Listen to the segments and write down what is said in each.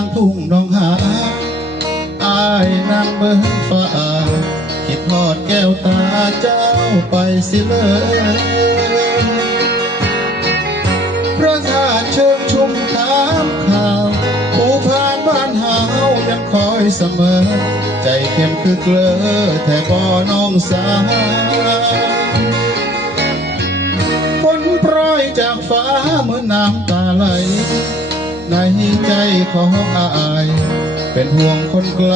างทุ่งน้องหาอายนั่งเบิ่งฟ้าคิดทอดแก้วตาเจ้าไปสิเลยพระธาตุเชิงชุมถามข่าวผู้ผ่านบ้านเฮายังคอยเสมอใจเข้มคือเกลือแต่บ่น้องสาฝนโปรยจากฟ้าเหมือนน้ำตาไหลในใจของอายเป็นห่วงคนไกล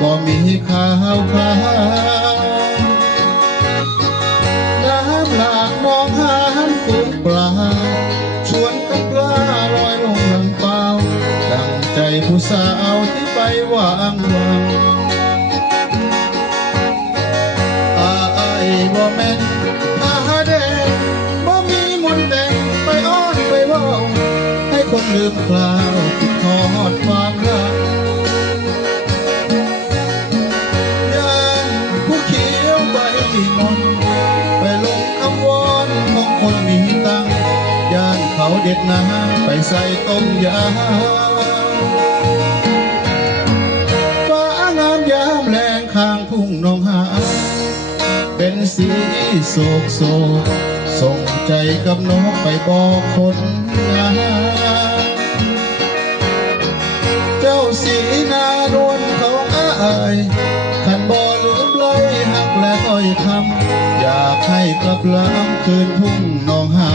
บ่มีข่าวคราวน้ำหลากมองหานฝูงปลาชวนกันปลาลอยลงลำเปล่าดังใจผู้สาวที่ไปวางวังอายบ่แม่นอาแดงบ่มีมนต์แต่งไปอ้อนไปเว้าให้คนลืมคราวคิดทอดความรักผู้เขียวใบมนไปลงคำวอนของคนมีตังย่านเขาเด็ดน้ำไปใส่ต้มยาฟ้างามยามแรงข้างทุ่งน้องหาเป็นสีโศกโศกส่งใจกับนกไปบอกคนงามเจ้าสีนารวนของอายขันบ่ลืมไหลหักและถ้อยคำอยากให้กลับหลังคืนทุ่งน้องหา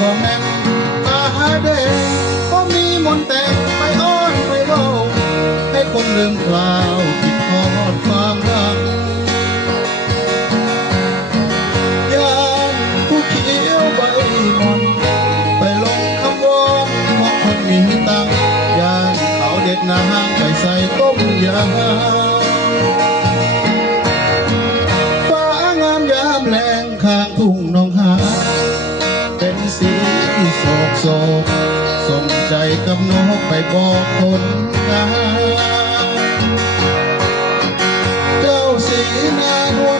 บ่แม่นอาแดงบ่มีมนต์แต่งไปอ้อนไปเว้าให้คนลืมคราวคิดทอดความรักยามผู้เขียวใบมนไปลงคำวอนของคนมีตังยามเขาเด็ดน้ำไปใส่ต้มยาฟ้างามยามแรงข้างทุ่งน้องหาเป็นสีโศกโศกส่งใจกับนกไปบอกคนงามเจ้าสีนารวน